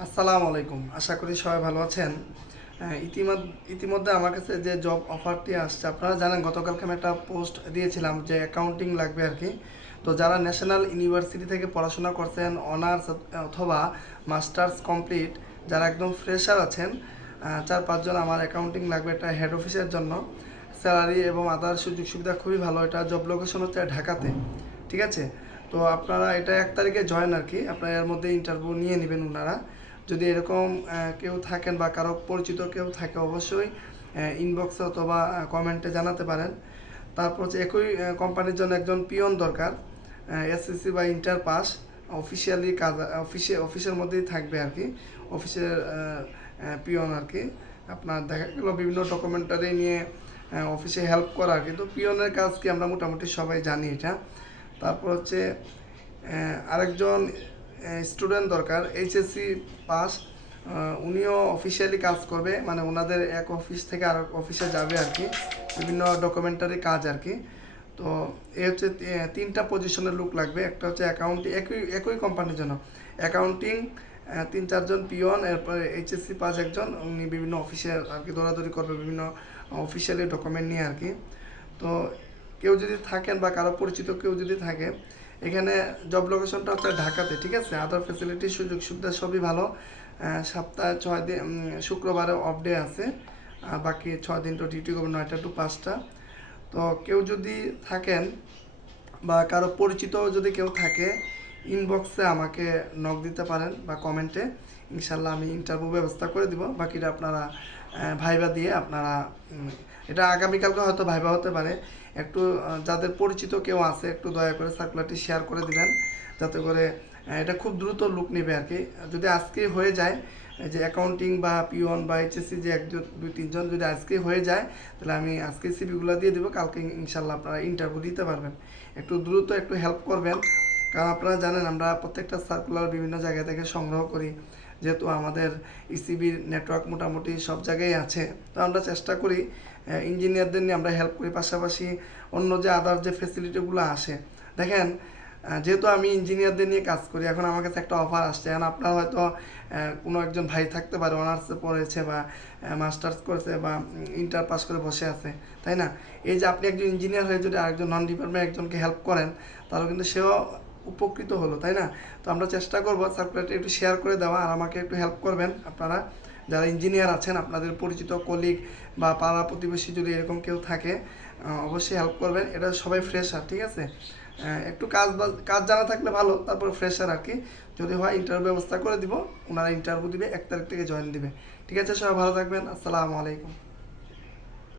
আসসালামু আলাইকুম। আশা করি সবাই ভালো আছেন। হ্যাঁ, ইতিমধ্যে ইতিমধ্যে আমার কাছে যে জব অফারটি আসছে আপনারা জানেন গতকালকে আমি একটা পোস্ট দিয়েছিলাম যে অ্যাকাউন্টিং লাগবে আর কি তো যারা ন্যাশনাল ইউনিভার্সিটি থেকে পড়াশোনা করছেন অনার্স অথবা মাস্টার্স কমপ্লিট যারা একদম ফ্রেশার আছেন চার পাঁচজন আমার অ্যাকাউন্টিং লাগবে এটা হেড অফিসের জন্য। স্যালারি এবং আদার সুযোগ সুবিধা খুবই ভালো এটা জব লোকেশন হচ্ছে ঢাকাতে ঠিক আছে? তো আপনারা এটা এক তারিখে জয়েন আর কি আপনারা এর মধ্যে ইন্টারভিউ নিয়ে নেবেন ওনারা যদি এরকম কেউ থাকেন বা কারও পরিচিত কেউ থাকে, অবশ্যই ইনবক্সে অথবা কমেন্টে জানাতে পারেন। তারপর হচ্ছে একই কোম্পানির জন্য একজন পিয়ন দরকার এসএসসি বা ইন্টার পাস অফিসিয়ালি কাজ অফিসে অফিসের মধ্যেই থাকবে আর কি অফিসের পিয়ন আর কি। আপনার দেখা গেল বিভিন্ন ডকুমেন্টারি নিয়ে অফিসে হেল্প করা আর কি। তো পিয়নের কাজ কি আমরা মোটামুটি সবাই জানি এটা। তারপর হচ্ছে আরেকজন স্টুডেন্ট দরকার এইচএসসি পাস উনিও অফিসিয়ালি কাজ করবে মানে ওনাদের এক অফিস থেকে আর অফিসে যাবে আর কি, বিভিন্ন ডকুমেন্টারি কাজ আর কি। তো এ হচ্ছে তিনটা পজিশনের লোক লাগবে, একটা হচ্ছে অ্যাকাউন্টিং একই একই কোম্পানির জন্য। অ্যাকাউন্টিং তিন, চারজন পিওন এরপরে এইচএসসি পাস একজন, উনি বিভিন্ন অফিসে আর কি দৌড়াদৌড়ি করবে, বিভিন্ন অফিসিয়ালি ডকুমেন্ট নিয়ে আর কি। তো কেউ যদি থাকেন বা কারও পরিচিত কেউ যদি থাকে এখানে জব লোকেশনটা হচ্ছে ঢাকাতে, ঠিক আছে? আদার ফেসিলিটি সুযোগ সুবিধা সবই ভালো। সপ্তাহে ছয় দিন শুক্রবারে অফ ডে আছে। বাকি ছয় দিন তো ডিউটি করবে নয়টা টু পাঁচটা। তো কেউ যদি থাকেন বা কারও পরিচিত যদি কেউ থাকে ইনবক্সে আমাকে নক দিতে পারেন বা কমেন্টে ইনশাল্লাহ আমি ইন্টারভিউ ব্যবস্থা করে দিব। বাকিটা আপনারা ভাইবা দিয়ে আপনারা এটা আগামীকালকে হয়তো ভাইবা হতে পারে। একটু যাদের পরিচিত কেউ আছে, একটু দয়া করে সার্কুলারটি শেয়ার করে দিবেন। যাতে করে এটা খুব দ্রুত লুক নেবে আর কি যদি আজকে হয়ে যায় যে অ্যাকাউন্টিং বা পিওন বা এইচএসসি যে একজন, দুই, তিনজন যদি আজকে হয়ে যায়, তাহলে আমি আজকে সিভিগুলো দিয়ে দেবো। কালকে ইনশাল্লাহ আপনারা ইন্টারভিউ দিতে পারবেন। একটু দ্রুত একটু হেল্প করবেন। কারণ আপনারা জানেন, আমরা প্রত্যেকটা সার্কুলার বিভিন্ন জায়গা থেকে সংগ্রহ করি। যেহেতু আমাদের ইসিবির নেটওয়ার্ক মোটামুটি সব জায়গায় আছে, তো আমরা চেষ্টা করি ইঞ্জিনিয়ারদের নিয়ে আমরা হেল্প করি। পাশাপাশি অন্য যে আদার যে ফেসিলিটিগুলো আসে দেখেন যেহেতু আমি ইঞ্জিনিয়ারদের নিয়ে কাজ করি, এখন আমার কাছে একটা অফার আসছে। এখন আপনার হয়তো কোনো একজন ভাই থাকতে পারে অনার্সে পড়েছে বা মাস্টার্স করেছে বা ইন্টার পাস করে বসে আছে, তাই না? এই যে আপনি একজন ইঞ্জিনিয়ার হয়ে যদি আরেকজন নন ডিপার্টমেন্ট একজনকে হেল্প করেন, তাহলে কিন্তু সেও উপকৃত হলো, তাই না? তো আমরা চেষ্টা করব সার্কুলারটি একটু শেয়ার করে দেওয়া, আর আমাকে একটু হেল্প করবেন আপনারা। যারা ইঞ্জিনিয়ার আছেন, আপনাদের পরিচিত কলিগ বা পাড়া প্রতিবেশী যদি এরকম কেউ থাকে অবশ্যই হেল্প করবেন। এটা সবাই ফ্রেশার ঠিক আছে? একটু কাজ কাজ জানা থাকলে ভালো, তারপর ফ্রেশার আর কি। যদি হয় ইন্টারভিউ ব্যবস্থা করে দিব। ওনারা ইন্টারভিউ দিবে, এক তারিখ থেকে জয়েন দিবে। ঠিক আছে, সবাই ভালো থাকবেন। আসসালামু আলাইকুম।